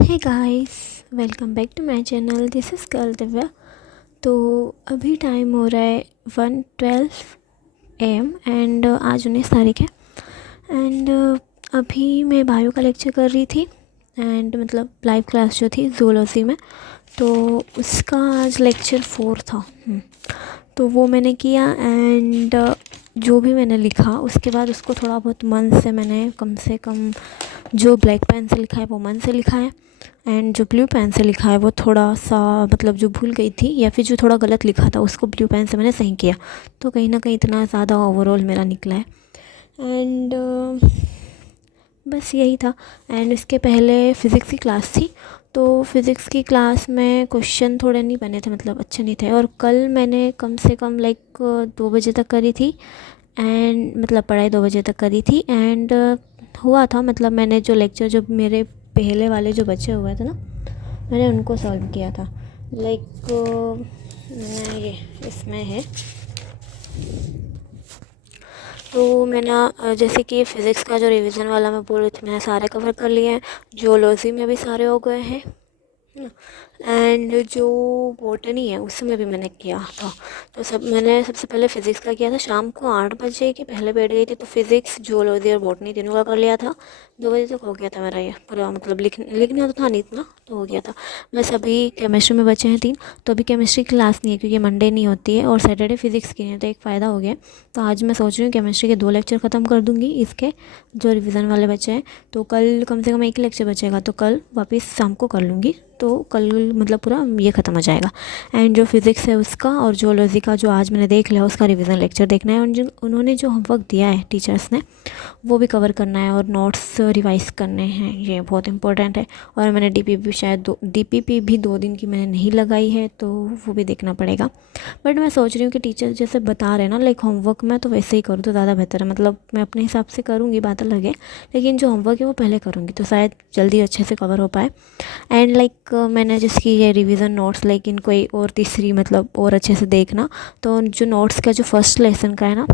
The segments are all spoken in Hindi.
Hey guys, welcome back to my channel. This is girl Divya. तो अभी टाइम हो रहा है 1:12 AM एंड आज 19 तारीख है। एंड अभी मैं बायो का लेक्चर कर रही थी एंड मतलब लाइव क्लास जो थी जूलॉजी में, तो उसका आज लेक्चर 4 था। तो वो मैंने किया एंड जो भी मैंने लिखा उसके बाद उसको थोड़ा बहुत मन से मैंने कम से कम जो ब्लैक पेन से लिखा है वो मन से लिखा है एंड जो ब्लू पेन से लिखा है वो थोड़ा सा मतलब जो भूल गई थी या फिर जो थोड़ा गलत लिखा था उसको ब्लू पेन से मैंने सही किया। तो कहीं ना कहीं इतना ज़्यादा ओवरऑल मेरा निकला है एंड बस यही था। एंड इसके पहले फ़िज़िक्स की क्लास थी, तो फिज़िक्स की क्लास में क्वेश्चन थोड़े नहीं बने थे, मतलब अच्छे नहीं थे। और कल मैंने कम से कम लाइक 2 बजे तक करी थी एंड मतलब पढ़ाई 2 बजे तक करी थी एंड हुआ था मतलब मैंने जो लेक्चर जो मेरे पहले वाले जो बचे हुए थे ना, मैंने उनको सॉल्व किया था। लाइक मैं ये इसमें है, तो मैंने जैसे कि फ़िज़िक्स का जो रिवीजन वाला मैं बोल रही थी मैंने सारे कवर कर लिए हैं। जियोलॉजी में भी सारे हो गए हैं, है ना। एंड जो बॉटनी है उसमें भी मैंने किया था। तो मैंने सबसे पहले फ़िज़िक्स का किया था शाम को 8 बजे के पहले बैठ गई थी, तो फ़िज़िक्स जियोलॉजी और बॉटनी तीनों का कर लिया था। 2 बजे तक हो गया था मेरा ये पूरा, मतलब लिखना तो था नहीं इतना, तो हो गया था। बस अभी केमिस्ट्री में बचे हैं 3, तो अभी केमिस्ट्री की क्लास नहीं है क्योंकि मंडे नहीं होती है और सैटरडे फ़िज़िक्स की नहीं है, तो एक फ़ायदा हो गया। तो आज मैं सोच रही हूँ केमिस्ट्री के 2 लेक्चर ख़त्म कर दूँगी, इसके जो रिवीजन वाले बचे हैं। तो कल कम से कम एक लेक्चर बचेगा, तो कल वापस शाम को कर लूँगी, तो कल मतलब पूरा ये ख़त्म हो जाएगा। एंड जो फिज़िक्स है उसका और जियोलॉजी का जो आज मैंने देख लिया उसका रिवीजन लेक्चर देखना है। और जो उन्होंने जो होमवर्क दिया है टीचर्स ने वो भी कवर करना है और नोट्स रिवाइज करने हैं, ये बहुत इंपॉर्टेंट है। और मैंने डीपीपी शायद डीपीपी भी 2 दिन की मैंने नहीं लगाई है, तो वो भी देखना पड़ेगा। बट मैं सोच रही हूँ कि टीचर जैसे बता रहे हैं ना लाइक होमवर्क में, तो वैसे ही करूँ तो ज़्यादा बेहतर है। मतलब मैं अपने हिसाब से करूँगी, बात अलग है, लेकिन जो होमवर्क है वो पहले करूँगी तो शायद जल्दी अच्छे से कवर हो पाए। एंड लाइक मैंने जिसकी ये रिवीजन नोट्स लाइक इनको एक और तीसरी मतलब और अच्छे से देखना, तो जो नोट्स का जो फर्स्ट लेसन का है ना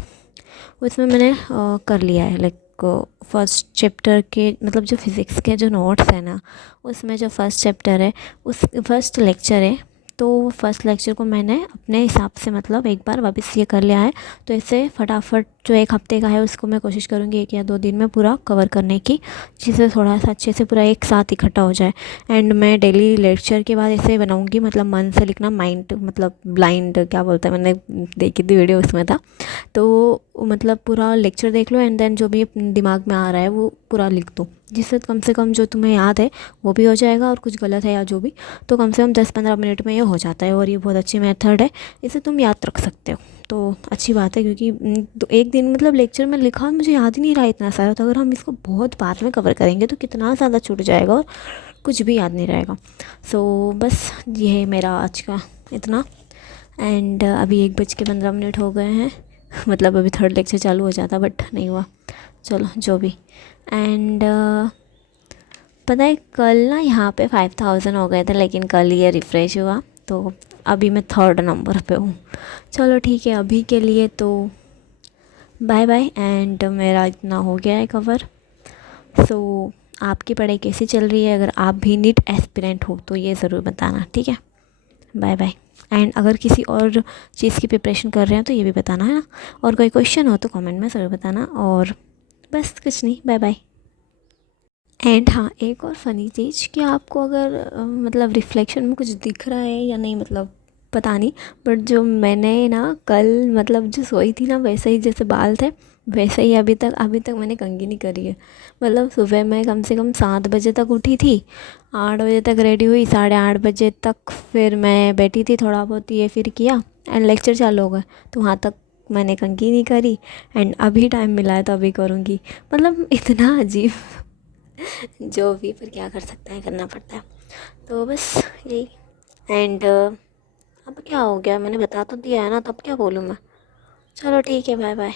उसमें मैंने कर लिया है। लाइक फर्स्ट चैप्टर के मतलब जो फिज़िक्स के जो नोट्स है ना उसमें जो फर्स्ट चैप्टर है उस फर्स्ट लेक्चर है, तो फर्स्ट लेक्चर को मैंने अपने हिसाब से मतलब एक बार वापस ये कर लिया है। तो इससे फटाफट जो एक हफ़्ते का है उसको मैं कोशिश करूँगी 1 या 2 दिन में पूरा कवर करने की, जिससे थोड़ा सा अच्छे से पूरा एक साथ इकट्ठा हो जाए। एंड मैं डेली लेक्चर के बाद ऐसे बनाऊँगी, मतलब मन से लिखना, माइंड मतलब ब्लाइंड क्या बोलते हैं, मैंने देखी थी वीडियो उसमें था। तो मतलब पूरा लेक्चर देख लो एंड देन जो भी दिमाग में आ रहा है वो पूरा लिख दो, जिससे कम से कम जो तुम्हें याद है वो भी हो जाएगा और कुछ गलत है या जो भी, तो कम से कम 10-15 मिनट में ये हो जाता है। और ये बहुत अच्छी मेथड है, इसे तुम याद रख सकते हो, तो अच्छी बात है। क्योंकि तो एक दिन मतलब लेक्चर में लिखा और मुझे याद ही नहीं रहा इतना सारा, तो अगर हम इसको बहुत बाद में कवर करेंगे तो कितना ज़्यादा छूट जाएगा और कुछ भी याद नहीं रहेगा। सो बस ये है मेरा आज का इतना। एंड अभी 1:15 हो गए हैं मतलब अभी थर्ड लेक्चर चालू हो जाता बट नहीं हुआ, चलो जो भी। एंड पता है कल ना यहाँ पे 5000 हो गए थे, लेकिन कल ये रिफ़्रेश हुआ तो अभी मैं 3rd नंबर पे हूँ। चलो ठीक है, अभी के लिए तो बाय बाय। एंड मेरा इतना हो गया है कवर। सो आपकी पढ़ाई कैसी चल रही है? अगर आप भी नीट एस्पिरेंट हो तो ये ज़रूर बताना, ठीक है। Bye bye. एंड अगर किसी और चीज़ की प्रिपरेशन कर रहे हैं तो ये भी बताना, है ना। और कोई क्वेश्चन हो तो कमेंट में ज़रूर बताना। और बस कुछ नहीं, बाय बाय। एंड हाँ, एक और फ़नी चीज़ कि आपको अगर मतलब रिफ्लेक्शन में कुछ दिख रहा है या नहीं, मतलब पता नहीं, बट जो मैंने ना कल मतलब जो सोई थी ना वैसे ही जैसे बाल थे वैसे ही अभी तक मैंने कंघी नहीं करी है। मतलब सुबह मैं कम से कम 7 बजे तक उठी थी, 8 बजे तक रेडी हुई, 8:30 बजे तक फिर मैं बैठी थी, थोड़ा बहुत ये फिर किया एंड लेक्चर चालू हो गए, तो वहाँ तक मैंने कंघी नहीं करी। एंड अभी टाइम मिला है तो अभी करूँगी। मतलब इतना अजीब जो भी, पर क्या कर सकते हैं, करना पड़ता है। तो बस यही। एंड अब क्या हो गया, मैंने बता तो दिया है ना, तब क्या बोलूँ मैं। चलो ठीक है, बाय बाय।